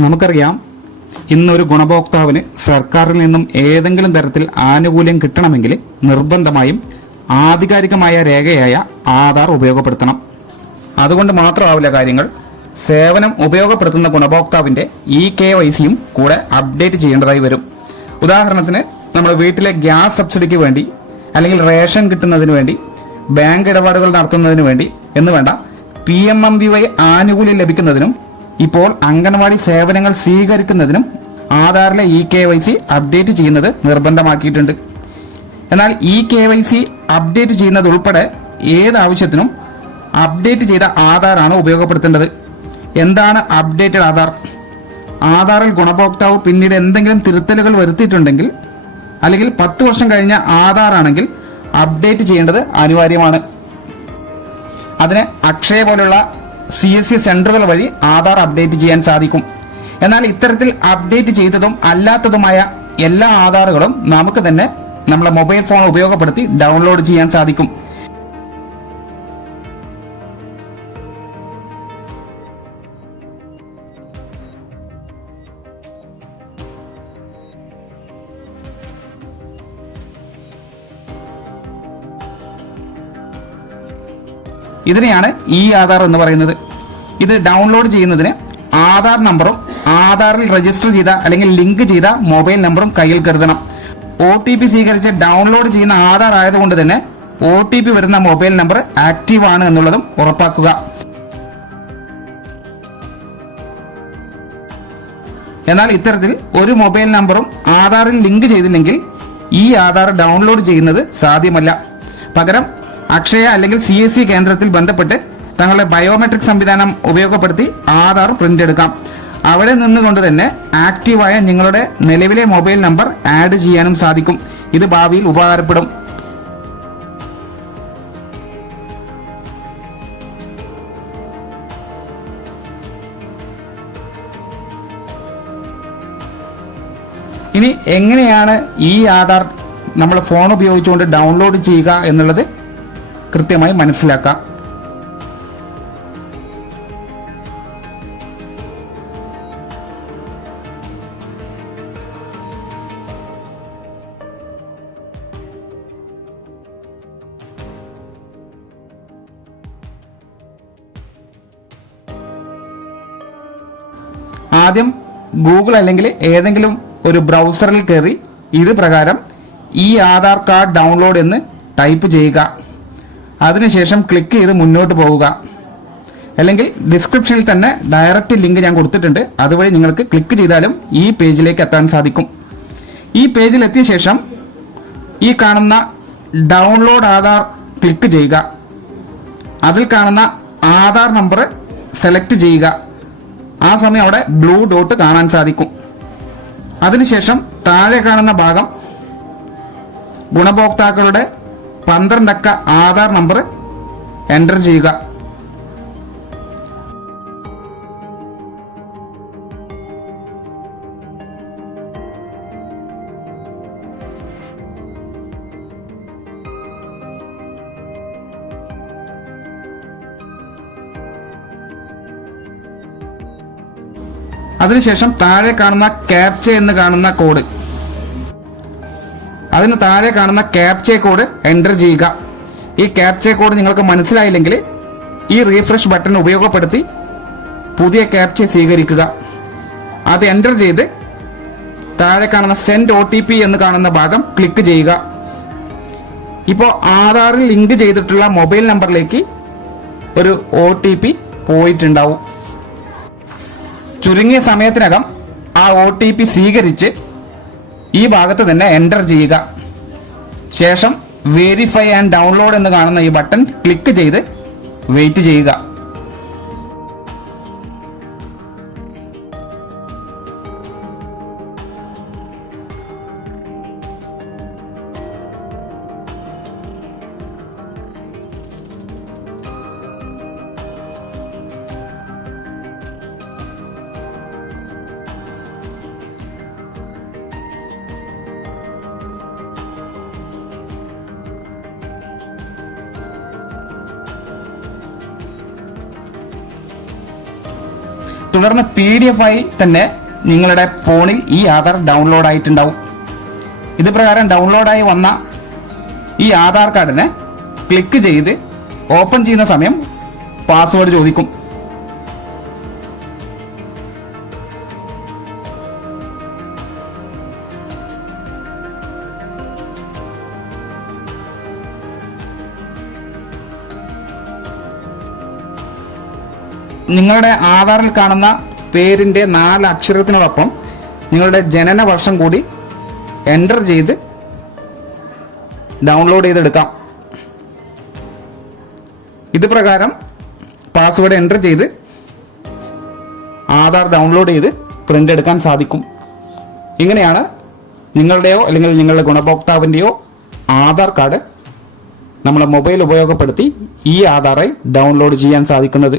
നമുക്കറിയാം, ഇന്നൊരു ഗുണഭോക്താവിന് സർക്കാരിൽ നിന്നും ഏതെങ്കിലും തരത്തിൽ ആനുകൂല്യം കിട്ടണമെങ്കിൽ നിർബന്ധമായും ആധികാരികമായ രേഖയായ ആധാർ ഉപയോഗപ്പെടുത്തണം. അതുകൊണ്ട് മാത്രമാവില്ല കാര്യങ്ങൾ. സേവനം ഉപയോഗപ്പെടുത്തുന്ന ഗുണഭോക്താവിന്റെ KYCയും കൂടെ അപ്ഡേറ്റ് ചെയ്യേണ്ടതായി വരും. ഉദാഹരണത്തിന്, നമ്മുടെ വീട്ടിലെ ഗ്യാസ് സബ്സിഡിക്ക് വേണ്ടി, അല്ലെങ്കിൽ റേഷൻ കിട്ടുന്നതിന് വേണ്ടി, ബാങ്ക് ഇടപാടുകൾ നടത്തുന്നതിന് വേണ്ടി എന്ന് വേണ്ട PMMVY ആനുകൂല്യം ലഭിക്കുന്നതിനും ഇപ്പോൾ അംഗൻവാടി സേവനങ്ങൾ സ്വീകരിക്കുന്നതിനും ആധാറിലെ KYC അപ്ഡേറ്റ് ചെയ്യുന്നത് നിർബന്ധമാക്കിയിട്ടുണ്ട്. എന്നാൽ KYC അപ്ഡേറ്റ് ചെയ്യുന്നത് ഉൾപ്പെടെ ഏത് ആവശ്യത്തിനും അപ്ഡേറ്റ് ചെയ്ത ആധാറാണ് ഉപയോഗപ്പെടുത്തേണ്ടത്. എന്താണ് അപ്ഡേറ്റഡ് ആധാർ? ആധാറിൽ ഗുണഭോക്താവ് പിന്നീട് എന്തെങ്കിലും തിരുത്തലുകൾ വരുത്തിയിട്ടുണ്ടെങ്കിൽ, അല്ലെങ്കിൽ 10 വർഷം കഴിഞ്ഞ ആധാർ ആണെങ്കിൽ അപ്ഡേറ്റ് ചെയ്യേണ്ടത് അനിവാര്യമാണ്. അതിന് അക്ഷയ പോലുള്ള CSC സെന്ററുകൾ വഴി ആധാർ അപ്ഡേറ്റ് ചെയ്യാൻ സാധിക്കും. എന്നാൽ ഇത്തരത്തിൽ അപ്ഡേറ്റ് ചെയ്തതും അല്ലാത്തതുമായ എല്ലാ ആധാറുകളും നമുക്ക് തന്നെ നമ്മുടെ മൊബൈൽ ഫോൺ ഉപയോഗപ്പെടുത്തി ഡൗൺലോഡ് ചെയ്യാൻ സാധിക്കും. ഇതിനെയാണ് ആധാർ എന്ന് പറയുന്നത്. ഇത് ഡൗൺലോഡ് ചെയ്യുന്നതിന് ആധാർ നമ്പറും ആധാറിൽ രജിസ്റ്റർ ചെയ്ത അല്ലെങ്കിൽ ലിങ്ക് ചെയ്ത മൊബൈൽ നമ്പറും കയ്യിൽ കരുതണം. OTP സ്വീകരിച്ച് ഡൗൺലോഡ് ചെയ്യുന്ന ആധാർ ആയതുകൊണ്ട് തന്നെ OTP വരുന്ന മൊബൈൽ നമ്പർ ആക്റ്റീവ് ആണ് എന്നുള്ളതും ഉറപ്പാക്കുക. എന്നാൽ ഇത്തരത്തിൽ ഒരു മൊബൈൽ നമ്പറും ആധാറിൽ ലിങ്ക് ചെയ്തില്ലെങ്കിൽ ആധാർ ഡൗൺലോഡ് ചെയ്യുന്നത് സാധ്യമല്ല. പകരം അക്ഷയ അല്ലെങ്കിൽ CSC കേന്ദ്രത്തിൽ ബന്ധപ്പെട്ട് തങ്ങളുടെ ബയോമെട്രിക് സംവിധാനം ഉപയോഗപ്പെടുത്തി ആധാർ പ്രിന്റ് എടുക്കാം. അവിടെ നിന്നുകൊണ്ട് തന്നെ ആക്റ്റീവായ നിങ്ങളുടെ നിലവിലെ മൊബൈൽ നമ്പർ ആഡ് ചെയ്യാനും സാധിക്കും. ഇത് ഭാവിയിൽ ഉപകാരപ്പെടും. ഇനി എങ്ങനെയാണ് ആധാർ നമ്മൾ ഫോൺ ഉപയോഗിച്ചുകൊണ്ട് ഡൗൺലോഡ് ചെയ്യുക എന്നുള്ളത് കൃത്യമായി മനസ്സിലാക്കാം. ആദ്യം ഗൂഗിൾ അല്ലെങ്കിൽ ഏതെങ്കിലും ഒരു ബ്രൗസറിൽ കയറി ഇത് പ്രകാരം ആധാർ കാർഡ് ഡൗൺലോഡ് എന്ന് ടൈപ്പ് ചെയ്യുക. അതിനുശേഷം ക്ലിക്ക് ചെയ്ത് മുന്നോട്ട് പോവുക. അല്ലെങ്കിൽ ഡിസ്ക്രിപ്ഷനിൽ തന്നെ ഡയറക്റ്റ് ലിങ്ക് ഞാൻ കൊടുത്തിട്ടുണ്ട്. അതുവഴി നിങ്ങൾക്ക് ക്ലിക്ക് ചെയ്താലും ഈ പേജിലേക്ക് എത്താൻ സാധിക്കും. ഈ പേജിൽ എത്തിയ ശേഷം ഈ കാണുന്ന ഡൗൺലോഡ് ആധാർ ക്ലിക്ക് ചെയ്യുക. അതിൽ കാണുന്ന ആധാർ നമ്പർ സെലക്ട് ചെയ്യുക. ആ സമയം അവിടെ ബ്ലൂ ഡോട്ട് കാണാൻ സാധിക്കും. അതിനുശേഷം താഴെ കാണുന്ന ഭാഗം ഗുണഭോക്താക്കളുടെ 12 അക്ക ആധാർ നമ്പർ എൻ്റർ ചെയ്യുക. അതിനുശേഷം താഴെ കാണുന്ന ക്യാപ്ച എന്ന് കാണുന്ന കോഡ്, അതിന് താഴെ കാണുന്ന ക്യാപ്ച കോഡ് എൻ്റർ ചെയ്യുക. ഈ ക്യാപ്ച കോഡ് നിങ്ങൾക്ക് മനസ്സിലായില്ലെങ്കിൽ ഈ റീഫ്രഷ് ബട്ടൺ ഉപയോഗപ്പെടുത്തി പുതിയ ക്യാപ്ച സ്വീകരിക്കുക. അത് എൻ്റർ ചെയ്ത് താഴെ കാണുന്ന സെൻഡ് OTP എന്ന് കാണുന്ന ഭാഗം ക്ലിക്ക് ചെയ്യുക. ഇപ്പോൾ ആധാറിൽ ലിങ്ക് ചെയ്തിട്ടുള്ള മൊബൈൽ നമ്പറിലേക്ക് ഒരു OTP പോയിട്ടുണ്ടാവും. ചുരുങ്ങിയ സമയത്തിനകം ആ OTP സ്വീകരിച്ച് ഈ ഭാഗത്ത് തന്നെ എൻ്റർ ചെയ്യുക. ശേഷം വെരിഫൈ ആൻഡ് ഡൗൺലോഡ് എന്ന് കാണുന്ന ഈ ബട്ടൺ ക്ലിക്ക് ചെയ്ത് വെയിറ്റ് ചെയ്യുക. തുടർന്ന് PDF ആയി തന്നെ നിങ്ങളുടെ ഫോണിൽ ഈ ആധാർ ഡൗൺലോഡ് ആയിട്ടുണ്ടാവും. ഇത് പ്രകാരം ഡൗൺലോഡായി വന്ന ഈ ആധാർ കാർഡിനെ ക്ലിക്ക് ചെയ്ത് ഓപ്പൺ ചെയ്യുന്ന സമയം പാസ്വേഡ് ചോദിക്കും. നിങ്ങളുടെ ആധാറിൽ കാണുന്ന പേരിന്റെ 4 അക്ഷരത്തിനോടൊപ്പം നിങ്ങളുടെ ജനന വർഷം കൂടി എൻ്റർ ചെയ്ത് ഡൗൺലോഡ് ചെയ്തെടുക്കാം. ഇത് പ്രകാരം പാസ്വേഡ് എൻ്റർ ചെയ്ത് ആധാർ ഡൗൺലോഡ് ചെയ്ത് പ്രിന്റ് എടുക്കാൻ സാധിക്കും. ഇങ്ങനെയാണ് നിങ്ങളുടെയോ അല്ലെങ്കിൽ നിങ്ങളുടെ ഗുണഭോക്താവിൻ്റെയോ ആധാർ കാർഡ് നമ്മളെ മൊബൈൽ ഉപയോഗപ്പെടുത്തി ഈ ആധാറായി ഡൗൺലോഡ് ചെയ്യാൻ സാധിക്കുന്നത്.